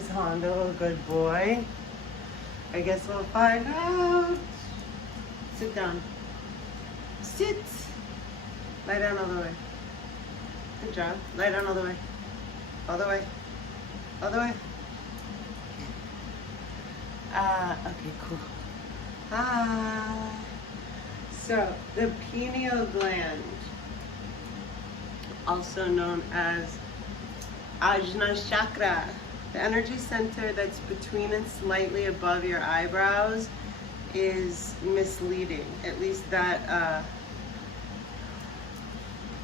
Was Hondo a good boy? I guess we'll find out. Sit down. Sit. Lie down all the way. Good job. Lie down all the way. All the way. All the way. Okay, cool. So, the pineal gland, also known as Ajna Chakra, the energy center that's between and slightly above your eyebrows, is misleading. At least that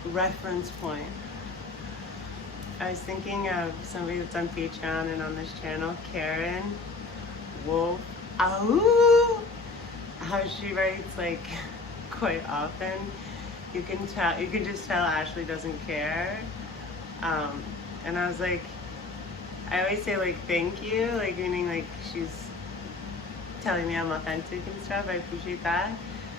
reference point. I was thinking of somebody that's on Patreon and on this channel, Karen Wolf. Ow! How she writes like quite often. You can just tell Ashley doesn't care. And I was like, I always say like thank you, like meaning like she's telling me I'm authentic and stuff. I appreciate that.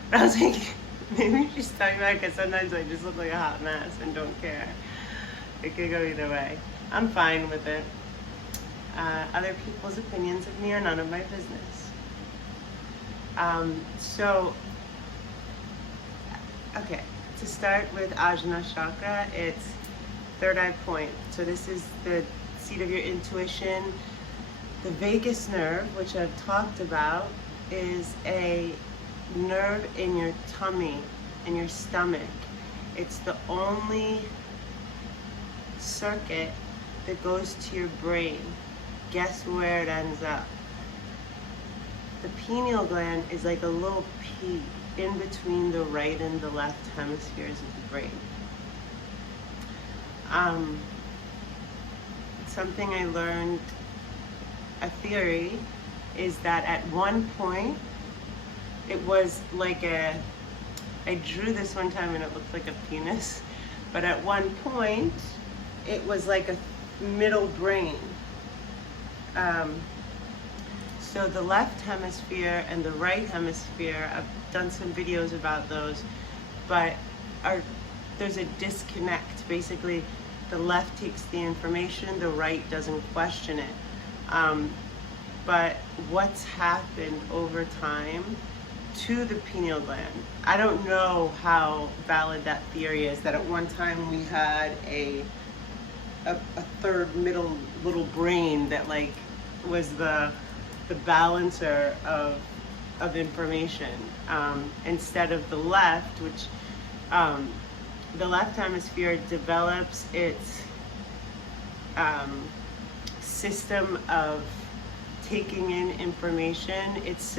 But I was like, maybe she's talking about it because sometimes I just look like a hot mess and don't care. It could go either way. I'm fine with it. Other people's opinions of me are none of my business. Okay, to start with Ajna Chakra, it's third eye point. So this is the seat of your intuition. The vagus nerve, which I've talked about, is a nerve in your tummy, in your stomach. It's the only circuit that goes to your brain. Guess where it ends up? The pineal gland is like a little pea in between the right and the left hemispheres of the brain. Something I learned, a theory, is that at one point, it was like I drew this one time and it looked like a penis, but at one point, it was like a middle brain. So the left hemisphere and the right hemisphere, I've done some videos about those, but there's a disconnect. Basically, the left takes the information, the right doesn't question it. But what's happened over time to the pineal gland? I don't know how valid that theory is, that at one time we had a third middle little brain that like was the balancer of information, instead of the left, which the left hemisphere develops its system of taking in information, its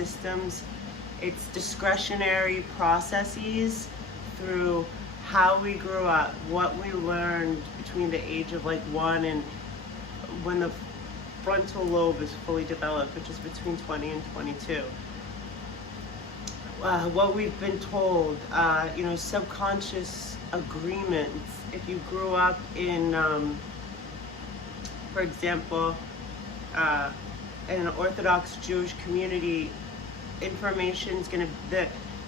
discretionary processes through how we grew up, what we learned between the age of like 1 and when the frontal lobe is fully developed, which is between 20 and 22. What we've been told, subconscious agreements. If you grew up in, for example, in an Orthodox Jewish community, information's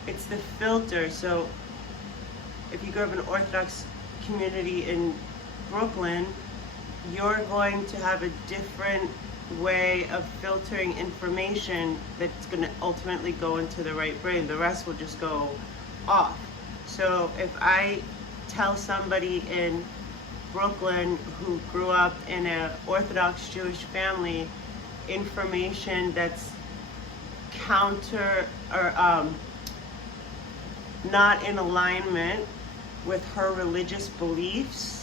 it's the filter. So if you grew up in an Orthodox community in Brooklyn, you're going to have a different way of filtering information that's going to ultimately go into the right brain. The rest will just go off. So if I tell somebody in Brooklyn who grew up in an Orthodox Jewish family information that's counter or not in alignment with her religious beliefs,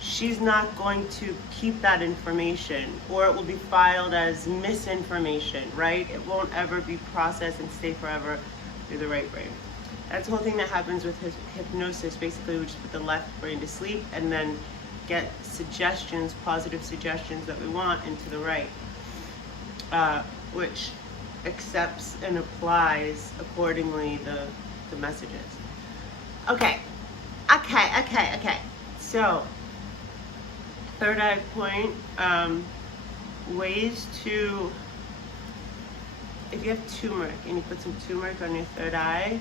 she's not going to keep that information, or it will be filed as misinformation, right? It won't ever be processed and stay forever through the right brain. That's the whole thing that happens with hypnosis. Basically, we just put the left brain to sleep and then get suggestions, positive suggestions that we want into the right, which accepts and applies accordingly the messages. Okay. So, third eye point, ways to, if you have turmeric and you put some turmeric on your third eye,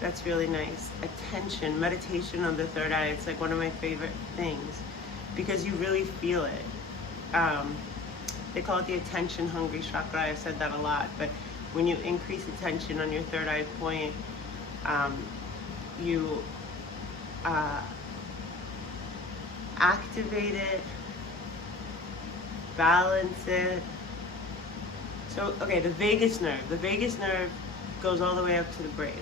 that's really nice. Attention, meditation on the third eye, it's like one of my favorite things because you really feel it. they call it the attention hungry chakra. I've said that a lot, but when you increase attention on your third eye point, you activate it, balance it. So, okay, the vagus nerve. The vagus nerve goes all the way up to the brain.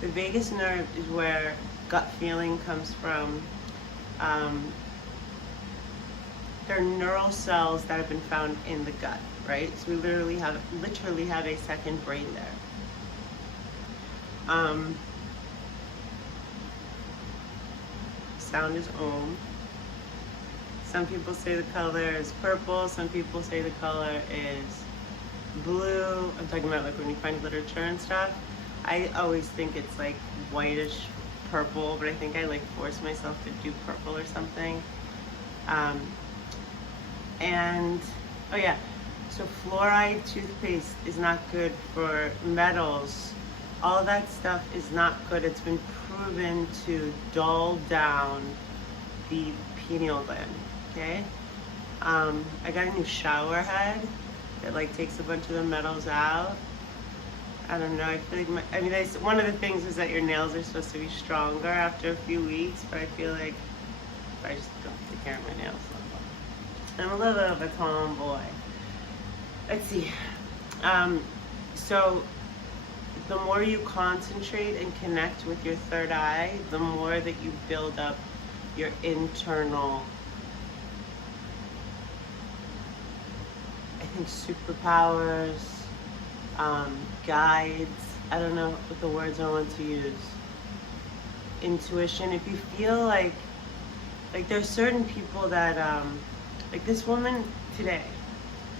The vagus nerve is where gut feeling comes from. There are neural cells that have been found in the gut, right? So we literally have a second brain there. Sound is Om. Some people say the color is purple. Some people say the color is blue. I'm talking about like when you find literature and stuff. I always think it's like whitish purple, but I think I like force myself to do purple or something. And oh yeah, so fluoride toothpaste is not good for metals. All that stuff is not good. It's been proven to dull down the pineal gland. Okay, I got a new shower head that like takes a bunch of the metals out. I don't know. I feel like one of the things is that your nails are supposed to be stronger after a few weeks, but I feel like if I just don't take care of my nails, I'm a little bit of a tomboy. Let's see. So the more you concentrate and connect with your third eye, the more that you build up your internal, I think, superpowers, guides. I don't know what the words I want to use. Intuition. If you feel like there's certain people that, like this woman today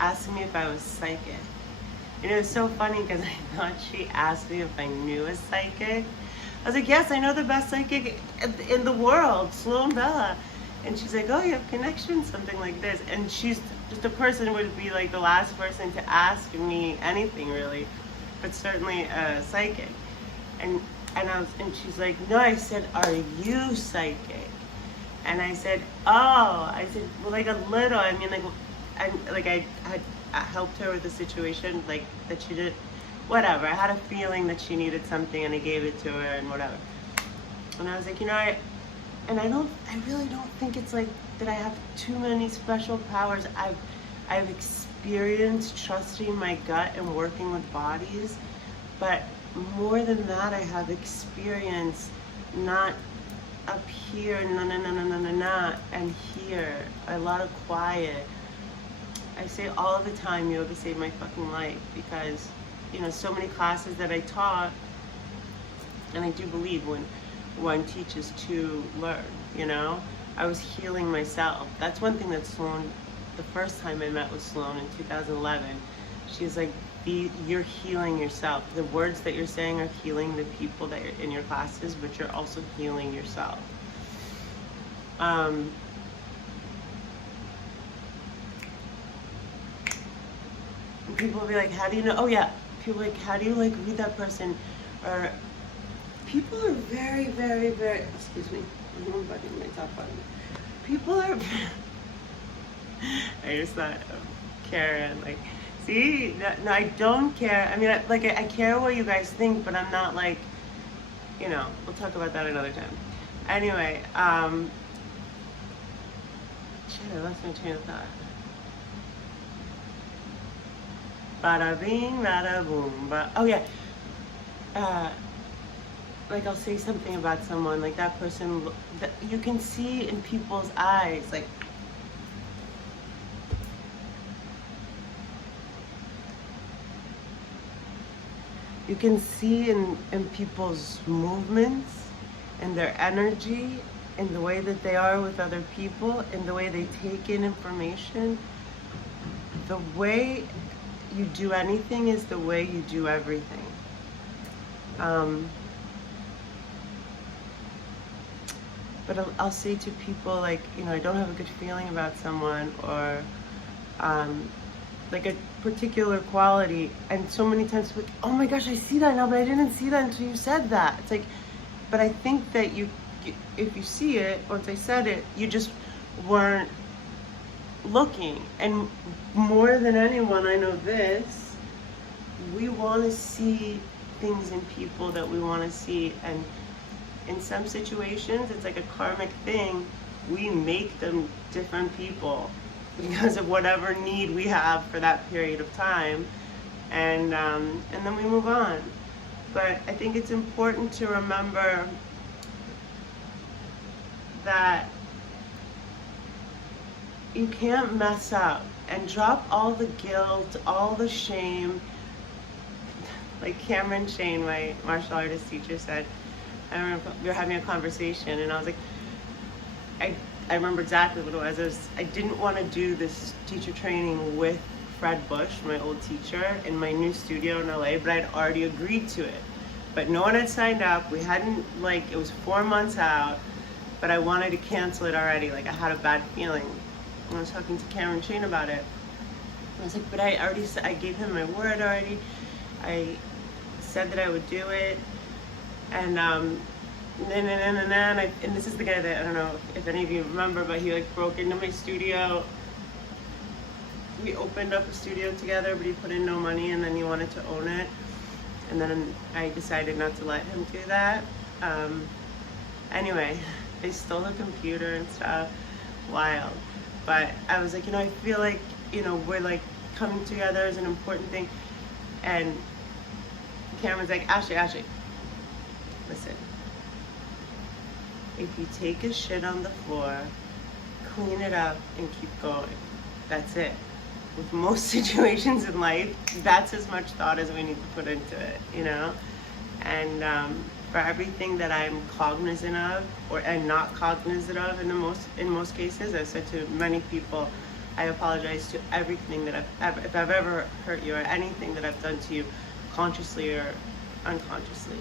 asked me if I was psychic. And it was so funny because I thought she asked me if I knew a psychic. I was like, yes, I know the best psychic in the world, Sloan Bella. And she's like, oh, you have connections, something like this. And she's just a person who would be like the last person to ask me anything really, but certainly a psychic. And she's like, no, I said, are you psychic? And I said, oh, well, like a little. I mean, like I had helped her with a situation like that she did, whatever. I had a feeling that she needed something and I gave it to her and whatever. And I was like, you know, I really don't think it's like that I have too many special powers. I've experienced trusting my gut and working with bodies, but more than that, I have experience not up here, and here, a lot of quiet. I say all the time, yoga saved my fucking life, because, you know, so many classes that I taught, and I do believe when one teaches to learn, you know, I was healing myself. That's one thing that Sloan, the first time I met with Sloan in 2011, she's like, you're healing yourself. The words that you're saying are healing the people that are in your classes, but you're also healing yourself. People will be like, how do you know? Oh yeah, people are like, how do you like read that person? Or people are very, very, very, excuse me, I'm bugging my top button. People are, I just thought of Karen, like, see, no, I don't care. I mean, I care what you guys think, but I'm not like, you know, we'll talk about that another time. Anyway, shit, I lost my train of thought. Bada bing, bada boom, oh yeah. Like I'll say something about someone, like that person, that you can see in people's eyes, like, you can see in people's movements and their energy and the way that they are with other people and the way they take in information. The way you do anything is the way you do everything. But I'll say to people, like, you know, I don't have a good feeling about someone, or like a particular quality, and so many times like, oh my gosh, I see that now, but I didn't see that until you said that. It's like, but I think that you if you see it once I said it, you just weren't looking. And more than anyone, I know this, we want to see things in people that we want to see. And in some situations, it's like a karmic thing. We make them different people because of whatever need we have for that period of time. And then we move on. But I think it's important to remember that you can't mess up, and drop all the guilt, all the shame. Like Cameron Shane, my martial artist teacher, said, I remember we were having a conversation, and I was like, I remember exactly what it was. I didn't want to do this teacher training with Fred Bush, my old teacher, in my new studio in LA, but I'd already agreed to it. But no one had signed up. We hadn't, like, it was 4 months out, but I wanted to cancel it already. Like, I had a bad feeling. And I was talking to Cameron Shane about it. I was like, but I already said, I gave him my word already. I said that I would do it. And and this is the guy that, I don't know if any of you remember, but he like broke into my studio. We opened up a studio together, but he put in no money, and then he wanted to own it. And then I decided not to let him do that. Anyway, they stole the computer and stuff. Wild. But I was like, I feel like, we're like coming together is an important thing. And Cameron's like, Ashley, listen. If you take a shit on the floor, clean it up and keep going. That's it. With most situations in life, that's as much thought as we need to put into it, And for everything that I'm cognizant of, and not cognizant of in most cases, I've said to many people, I apologize to everything that if I've ever hurt you, or anything that I've done to you, consciously or unconsciously.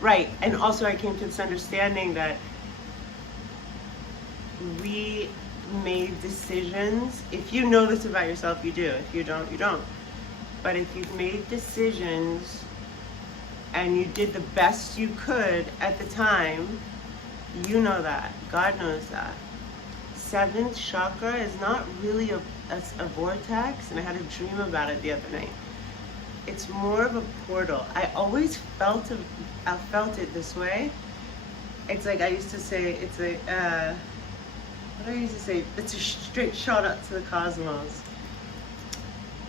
Right, and also I came to this understanding that we made decisions. If you know this about yourself, you do. If you don't, you don't. But if you've made decisions and you did the best you could at the time, you know that. God knows that. 7th chakra is not really a vortex, and I had a dream about it the other night. It's more of a portal. I always felt it this way. It's like I used to say, it's a, what I used to say, it's a straight shot up to the cosmos.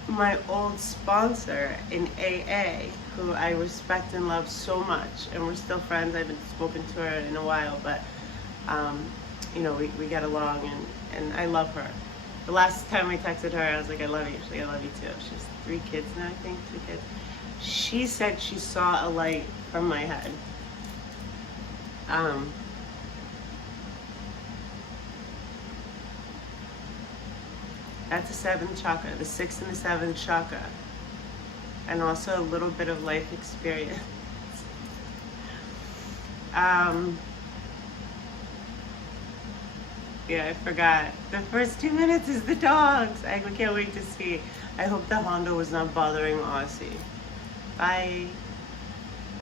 My old sponsor in AA, who I respect and love so much, and we're still friends. I haven't spoken to her in a while, but we get along, and I love her. The last time I texted her, I was like, I love you, Ashley, I love you too. She has 3 kids now, I think, 2 kids. She said she saw a light from my head. That's the 7th chakra, the 6th and the 7th chakra. And also a little bit of life experience. Yeah, I forgot. The first 2 minutes is the dogs. I can't wait to see. I hope the Honda was not bothering Aussie. Bye.